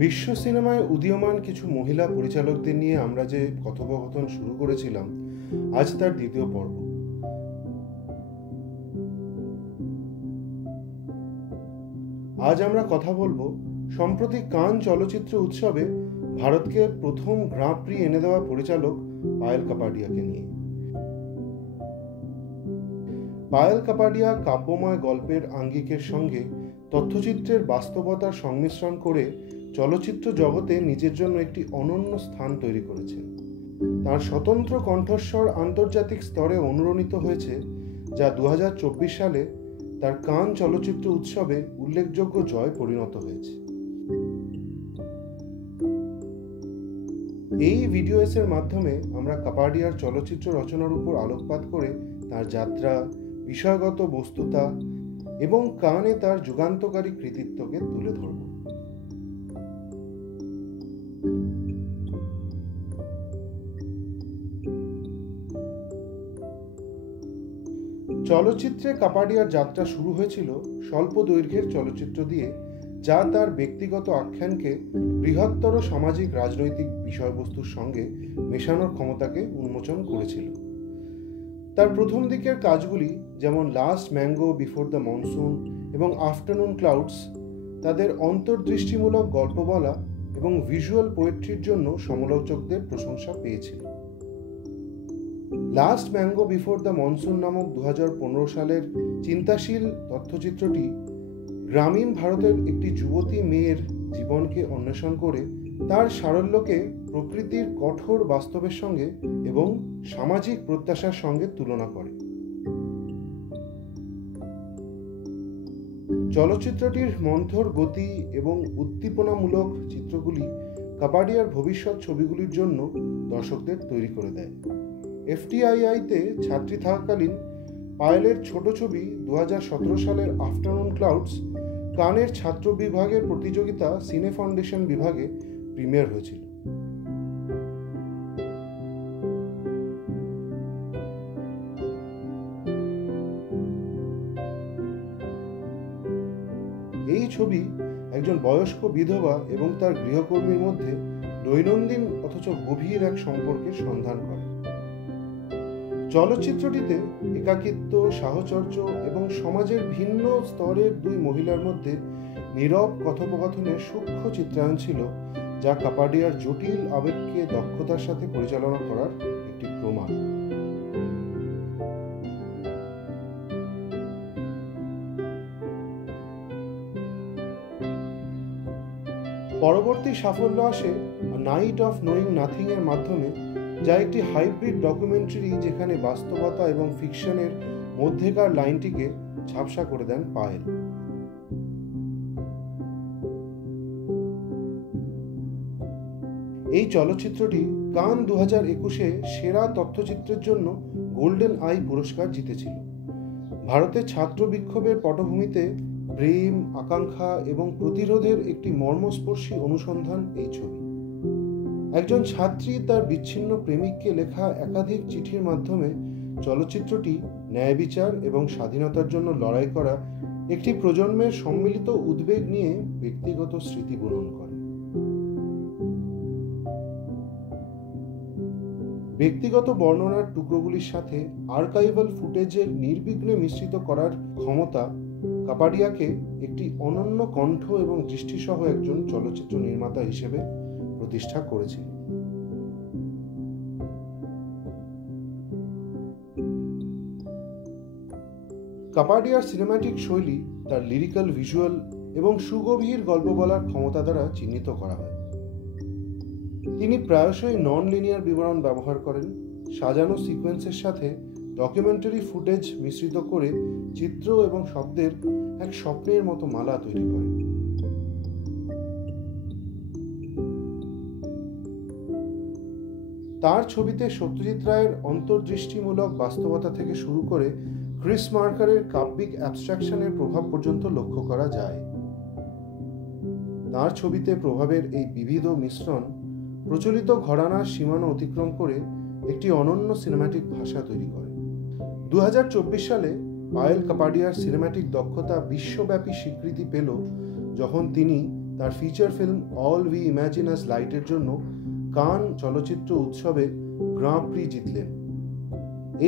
বিশ্ব সিনেমায় উদীয়মান কিছু মহিলা পরিচালকদের নিয়ে আমরা যে কথোপকথন শুরু করেছিলাম, আজ তার দ্বিতীয় পর্ব। আজ আমরা কথা বলবো সম্প্রতি কান চলচ্চিত্র উৎসবে ভারতকে প্রথম গ্রাঁ প্রি এনে দেওয়া পরিচালক পায়েল কাপাডিয়াকে নিয়ে। পায়েল কাপাডিয়া কাব্যময় গল্পের আঙ্গিকের সঙ্গে তথ্যচিত্রের বাস্তবতার সংমিশ্রণ করে চলচ্চিত্র জগতে নিজের জন্য একটি অনন্য স্থান তৈরি করেছেন। তার স্বতন্ত্র কণ্ঠস্বর আন্তর্জাতিক স্তরে অনুরণিত হয়েছে, যা 2024 সালে তার কান চলচ্চিত্র উৎসবে উল্লেখযোগ্য জয় পরিণত হয়েছে। এই ভিডিও এর মাধ্যমে আমরা কাপাডিয়ার চলচ্চিত্র রচনার উপর আলোকপাত করে তার যাত্রা, বিষয়গত বস্তুতা এবং কানে তার যুগান্তকারী কৃতিত্বকে তুলে ধরব। চলচ্চিত্রে কাপাডিয়ার যাত্রা শুরু হয়েছিল স্বল্প দৈর্ঘ্যের চলচ্চিত্র দিয়ে, যা তার ব্যক্তিগত আখ্যানকে বৃহত্তর সামাজিক রাজনৈতিক বিষয়বস্তুর সঙ্গে মেশানোর ক্ষমতাকে উন্মোচন করেছিল। তার প্রথম দিকের কাজগুলি, যেমন last mango before the monsoon এবং আফটারনুন ক্লাউডস, তাদের অন্তর্দৃষ্টিমূলক গল্প বলা এবং ভিজুয়াল পোয়েট্রির জন্য সমালোচকদের প্রশংসা পেয়েছিল। Last mango before the monsoon নামক 2015 সালের চিন্তাশীল তথ্যচিত্রটি গ্রামীণ ভারতের একটি যুবতী মেয়ের জীবনকে অন্বেষণ করে তার সারল্যকে প্রকৃতির কঠোর বাস্তবের সঙ্গে এবং সামাজিক প্রত্যাশার সঙ্গে তুলনা করে। চলচ্চিত্রটির মন্থর গতি এবং উদ্দীপনামূলক চিত্রগুলি কাপাডিয়ার ভবিষ্যৎ ছবিগুলির জন্য দর্শকদের তৈরি করে দেয়। FTII-তে ছাত্রী থাকাকালীন পায়েলের ছোট ছবি 2017 সালের আফটারনুন ক্লাউডস কানের ছাত্র বিভাগের প্রতিযোগিতা সিনে ফাউন্ডেশন বিভাগে প্রিমিয়ার হয়েছিল। এই ছবি একজন বয়স্ক বিধবা এবং তার গৃহকর্মীর মধ্যে দৈনন্দিন অথচ গভীর এক সম্পর্কের সন্ধান করে। চলচ্চিত্রটিতে একাকিত্ব, সাহচর্য এবং সমাজের ভিন্ন স্তরের দুই মহিলার মধ্যে নীরব কথোপকথনের সূক্ষ্ম চিত্রায়ন ছিল, যা কাপাডিয়ার জটিল আবেগকে দক্ষতার সাথে পরিচালনা করার একটি প্রমাণ। পরবর্তী সাফল্য আসে নাইট অফ নোয়িং নাথিং এর মাধ্যমে, যা একটি হাইব্রিড ডকুমেন্টারি যেখানে বাস্তবতা এবং ফিকশনের মধ্যেকার লাইনটিকে ঝাপসা করে দেন পায়েল। এই চলচ্চিত্রটি কান 2021-এ সেরা তথ্যচিত্রের জন্য গোল্ডেন আই পুরস্কার জিতেছিল। ভারতের ছাত্র বিক্ষোভের পটভূমিতে প্রেম, আকাঙ্ক্ষা এবং প্রতিরোধের একটি মর্মস্পর্শী অনুসন্ধান এই ছবি। একজন ছাত্রী তার বিচ্ছিন্ন প্রেমিককে লেখা একাধিক চিঠির মাধ্যমে চলচ্চিত্রটি ন্যায় বিচার এবং স্বাধীনতার জন্য লড়াই করা একটি প্রজন্মের সম্মিলিত উদ্বেগ নিয়ে ব্যক্তিগত স্মৃতি বহন করে। ব্যক্তিগত বর্ণনার টুকরোগুলির সাথে আর্কাইভাল ফুটেজের নির্বিঘ্নে মিশ্রিত করার ক্ষমতা কাপাডিয়াকে একটি অনন্য কণ্ঠ এবং দৃষ্টিসহ একজন চলচ্চিত্র নির্মাতা হিসেবে প্রতিষ্ঠা করেছিল। কাপাডিয়ার সিনেম্যাটিক শৈলী তার লিরিক্যাল, ভিজুয়াল এবং সুগভীর গল্প বলার ক্ষমতা দ্বারা চিহ্নিত করা হয়। তিনি প্রায়শই নন লিনিয়ার বিবরণ ব্যবহার করেন, সাজানো সিকোয়েন্সের সাথে ডকুমেন্টারি ফুটেজ মিশ্রিত করে চিত্র এবং শব্দের এক স্বপ্নের মতো মালা তৈরি করেন। তার ছবিতে সত্যজিৎ রায়ের অন্তর্দৃষ্টিমূলক বাস্তবতা থেকে শুরু করে ক্রিস মার্কারের কাব্যিক অ্যাবস্ট্রাকশনের প্রভাব পর্যন্ত লক্ষ্য করা যায়। তার ছবিতে প্রভাবের এই বিবিধ মিশ্রণ প্রচলিত ঘরানার সীমানা অতিক্রম করে একটি অনন্য সিনেম্যাটিক ভাষা তৈরি করে। 2024 সালে পায়েল কাপাডিয়ার সিনেম্যাটিক দক্ষতা বিশ্বব্যাপী স্বীকৃতি পেল, যখন তিনি তার feature film all we imagine as লাইটের জন্য কান চলচ্চিত্র উৎসবে গ্রাঁ প্রি জিতলেন।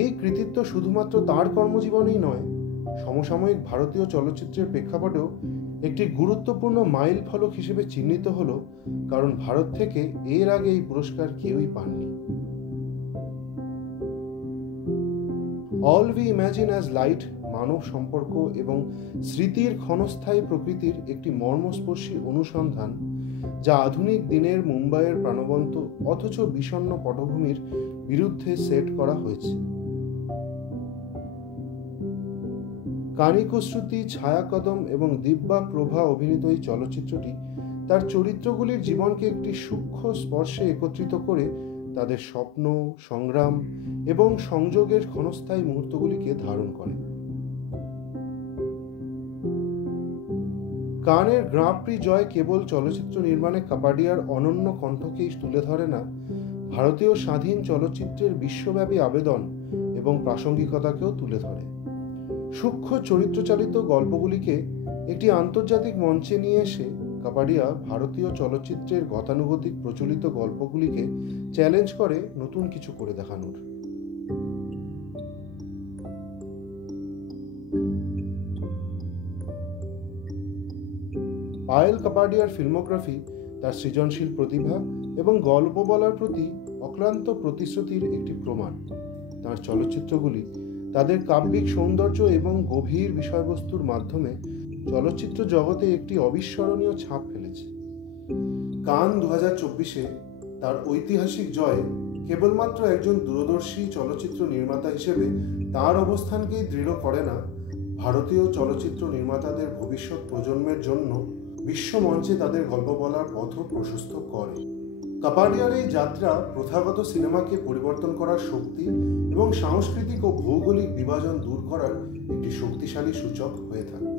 এই কৃতিত্ব শুধুমাত্র তার কর্মজীবনেই নয়, সমসাময়িক ভারতীয় চলচ্চিত্রের প্রেক্ষাপটেও একটি গুরুত্বপূর্ণ মাইল ফলক হিসেবে চিহ্নিত হলো, কারণ ভারত থেকে এর আগে এই পুরস্কার কেউই পাননি। All we imagine as light মানব সম্পর্ক এবং স্মৃতির ক্ষণস্থায়ী প্রকৃতির একটি মর্মস্পর্শী অনুসন্ধান, যা আধুনিক দিনের মুম্বাইয়ের প্রাণবন্ত অথচ বিষণ্ণ পটভূমির বিরুদ্ধে সেট করা হয়েছে। কানিকশ্রুতি, ছায়া কদম এবং দিব্যা প্রভা অভিনীত এই চলচ্চিত্রটি তার চরিত্রগুলির জীবনকে একটি সূক্ষ্ম স্পর্শে একত্রিত করে তাদের স্বপ্ন, সংগ্রাম এবং সংযোগের ক্ষণস্থায়ী মুহূর্তগুলিকে ধারণ করে। কানের গ্রাঁ প্রি জয় কেবল চলচ্চিত্র নির্মাণে কাপাডিয়ার অনন্য কণ্ঠকেই তুলে ধরে না, ভারতীয় স্বাধীন চলচ্চিত্রের বিশ্বব্যাপী আবেদন এবং প্রাসঙ্গিকতাকেও তুলে ধরে। সূক্ষ্ম চরিত্রচালিত গল্পগুলিকে একটি আন্তর্জাতিক মঞ্চে নিয়ে এসে কাপাডিয়া ভারতীয় চলচ্চিত্রের গতানুগতিক প্রচলিত গল্পগুলিকে চ্যালেঞ্জ করে নতুন কিছু করে দেখানোর। পায়েল কাপাডিয়ার ফিল্মোগ্রাফি তার সৃজনশীল প্রতিভা এবং গল্প বলার প্রতি অক্লান্ত প্রতিশ্রুতির একটি প্রমাণ। তার চলচ্চিত্রগুলি তাদের কাব্যিক সৌন্দর্য এবং গভীর বিষয়বস্তুর মাধ্যমে চলচ্চিত্র জগতে একটি অবিস্মরণীয় ছাপ ফেলেছে। কান 2024-এ তার ঐতিহাসিক জয় কেবলমাত্র একজন দূরদর্শী চলচ্চিত্র নির্মাতা হিসেবে তার অবস্থানকেই দৃঢ় করে না, ভারতীয় চলচ্চিত্র নির্মাতাদের ভবিষ্যৎ প্রজন্মের জন্য বিশ্বমঞ্চে তাদের গল্প বলার পথও প্রশস্ত করে। কাপাডিয়ার এই যাত্রা প্রথাগত সিনেমাকে পরিবর্তন করার শক্তি এবং সাংস্কৃতিক ও ভৌগোলিক বিভাজন দূর করার একটি শক্তিশালী সূচক হয়ে থাকবে।